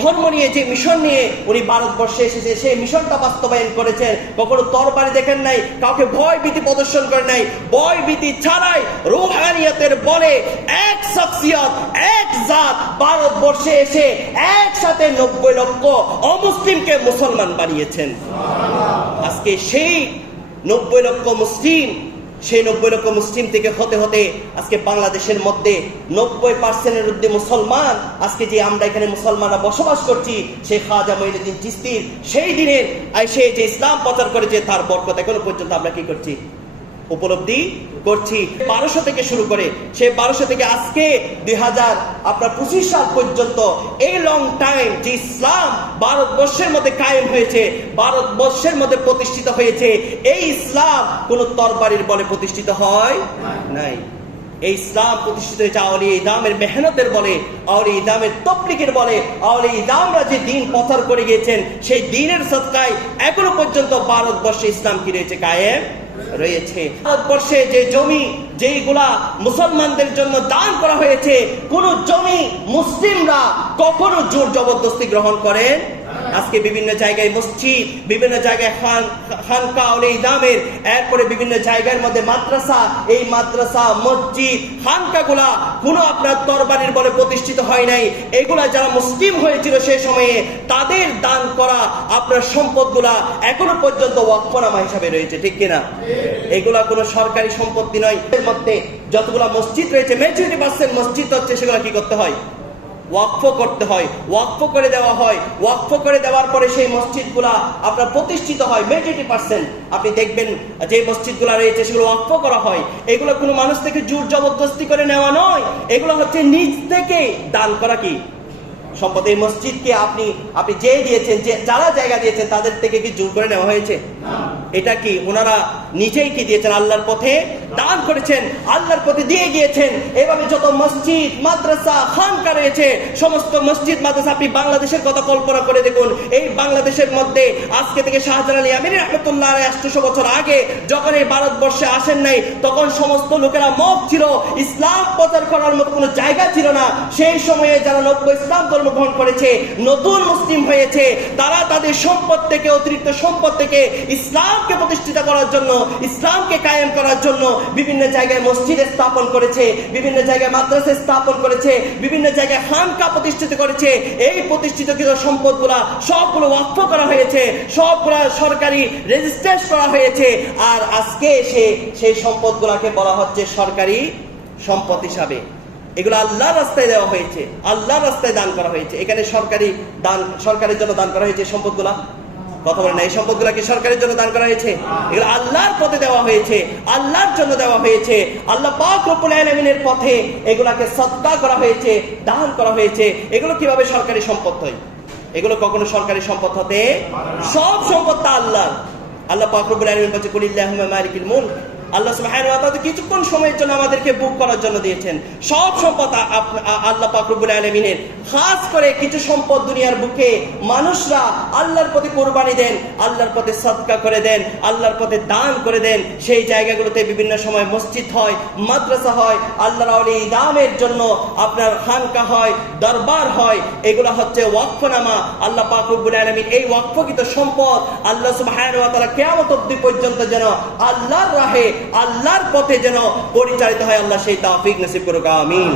ধর্ম নিয়ে, যে মিশন নিয়ে উনি ভারতবর্ষে এসেছে, সেই মিশনটা বাস্তবায়ন করেছেন। কখনো তরবারি দেখেন নাই, কাউকে ভয় ভীতি প্রদর্শন করে নাই, ভয় ভীতি ছাড়াই রুহানিয়তের বলে এক শখসিয়ত, এক জাত ভারতবর্ষে এসে একসাথে 90 লক্ষ অমুসলিমকে মুসলমান বানিয়েছেন। আজকে সেই 90 লক্ষ মুসলিম, সেই 90 লক্ষ মুসলিম থেকে হতে হতে আজকে বাংলাদেশের মধ্যে 90% অব্দি মুসলমান। আজকে যে আমরা এখানে মুসলমানরা বসবাস করছি, সেই খাজা মঈনুদ্দিন চিশতির সেই দিনের সে যে ইসলাম প্রচার করেছে, তার বরকত এখনো পর্যন্ত আমরা কি করছি, উপলব্ধি করছি। 1200 থেকে শুরু করে, সেই 1200 থেকে আজকে 2025 সাল পর্যন্ত এই লং টাইম যে ইসলাম ভারতবর্ষের মধ্যে কায়েম হয়েছে, ভারতবর্ষের মধ্যে প্রতিষ্ঠিত হয়েছে, এই ইসলাম কোন তরবারির বলে প্রতিষ্ঠিত হয় নাই। এই ইসলাম প্রতিষ্ঠিত হয়েছে আউলিয়া ইদামের মেহনতের বলে, আউলিয়া ইদামের তবলিগের বলে। আউলিয়া ইদামরা যে দিন প্রচার করে গিয়েছেন, সেই দিনের সদকায় এখনো পর্যন্ত ভারতবর্ষে ইসলাম কি রয়েছে, কায়েম রয়েছে। ভারতবর্ষে যে জমি যেইগুলা মুসলমানদের জন্য দান করা হয়েছে, কোন জমি মুসলিমরা কখনো জোর জবরদস্তি গ্রহণ করেন। আজকে বিভিন্ন জায়গায় মসজিদ, বিভিন্ন জায়গায় খানকা আউলিয়া ইদামের, এরপরে বিভিন্ন জায়গার মধ্যে মাদ্রাসা, এই মাদ্রাসা মসজিদ খানকাগুলা কোনো আপনার তরবারির বলে প্রতিষ্ঠিত হয় নাই। এগুলা যারা মুসলিম হয়েছিল সেই সময়ে, তাদের দান করা আপনার সম্পদগুলা এখনো পর্যন্ত ওয়াকফনামা হিসাবে রয়েছে, ঠিক কিনা? এগুলা কোনো সরকারি সম্পত্তি নয়। এর মধ্যে যতগুলা মসজিদ রয়েছে, মেজরিটি% মসজিদ হচ্ছে, সেগুলা কি করতে হয়, ওয়াকফ করতে হয়, ওয়াকফ করে দেওয়া হয়। ওয়াকফ করে দেওয়ার পরে সেই মসজিদগুলা আপনার প্রতিষ্ঠিত হয়। মেজরিটি% আপনি দেখবেন যে মসজিদগুলা রয়েছে, সেগুলো ওয়াকফ করা হয়। এগুলো কোনো মানুষ থেকে জোর জবরদস্তি করে নেওয়া নয়, এগুলো হচ্ছে নিজ থেকে দান করা কি সম্পদ। এই মসজিদকে আপনি যে দিয়েছেন, যে যারা জায়গা দিয়েছেন, তাদের থেকে কি জোর করে নেওয়া হয়েছে? এটা কি ওনারা নিজেই কি দিয়েছেন? আল্লাহর পথে দান করেছেন, আল্লাহর পথে দিয়ে গিয়েছেন। এভাবে যত মসজিদ মাদ্রাসা খানকা রয়েছে, সমস্ত মসজিদ মাদ্রাসা আপনি বাংলাদেশের কথা কল্পনা করে দেখুন। এই বাংলাদেশের মধ্যে আজকে থেকে শাহজালাল ইয়ামিনী রাহমাতুল্লাহ আলাইহি 800 বছর আগে যখন এই ভারতবর্ষে আসেন নাই, তখন সমস্ত লোকেরা মফ ছিল, ইসলাম প্রচার করার মতো কোনো জায়গা ছিল না। সেই সময়ে যারা নব্য ইসলাম ধর্ম গ্রহণ করেছে, নতুন মুসলিম হয়েছে, তারা তাদের সম্পদ থেকে, অতিরিক্ত সম্পদ থেকে ইসলামকে প্রতিষ্ঠিত করার জন্য, ইসলামকে কায়েম করার জন্য বিভিন্ন জায়গায় মসজিদ স্থাপন করেছে, বিভিন্ন জায়গায় মাদ্রাসা স্থাপন করেছে, বিভিন্ন জায়গায় খানকা প্রতিষ্ঠিত করেছে। এই প্রতিষ্ঠিতকৃত সম্পদগুলা সবগুলো ওয়াকফ করা হয়েছে, সবগুলা সরকারি রেজিস্ট্রেশন করা হয়েছে। আর আজকে সেই সম্পদগুলাকে বলা হচ্ছে সরকারি সম্পদ হিসাবে। এগুলো আল্লাহর রাস্তায় দেওয়া হয়েছে, আল্লাহর রাস্তায় দান করা হয়েছে। এখানে সরকারের জন্য দান করা হয়েছে সম্পদগুলা, কথা বলে না, এই সম্পদগুলা কি সরকারের জন্য দান করা হয়েছে? এগুলো আল্লাহর পথে দেওয়া হয়েছে, আল্লাহর জন্য দেওয়া হয়েছে, আল্লাহ পাক রব্বুল আলামিনের পথে এগুলাকে সদকা করা হয়েছে, দান করা হয়েছে। এগুলো কিভাবে সরকারি সম্পদ হয়? এগুলো কখনো সরকারি সম্পদ হতে, সব সম্পদটা আল্লাহর। আল্লাহ পাক রব্বুল আলামিন বলেছে, কুলিল্লাহুম্মা মালিকুল মুলক। আল্লাহ সুবহানাহু ওয়া তাআলা কিছুক্ষণ সময়ের জন্য আমাদেরকে বুক করার জন্য দিয়েছেন। সব সম্পদ আল্লাহ পাক রব্বুল আলামিনের। খাস করে কিছু সম্পদ দুনিয়ার বুকে মানুষরা আল্লাহর পথে কুরবানি দেন, আল্লাহর পথে সদকা করে দেন, আল্লাহর পথে দান করে দেন। সেই জায়গাগুলোতে বিভিন্ন সময় মসজিদ হয়, মাদ্রাসা হয়, আল্লাহর আউলিয়া ইদামের জন্য আপনার খানকা হয়, দরবার হয়। এগুলো হচ্ছে ওয়াকফনামা। আল্লাহ পাক রব্বুল আলামিন এই ওয়াকফকৃত সম্পদ আল্লাহ সুবহানাহু ওয়া তাআলা কিয়ামত অবধি পর্যন্ত যেন আল্লাহর রাহে, আল্লাহর পথে যেন পরিচালিত হয়, আল্লাহ সেই তৌফিক নসিব করুক, আমিন।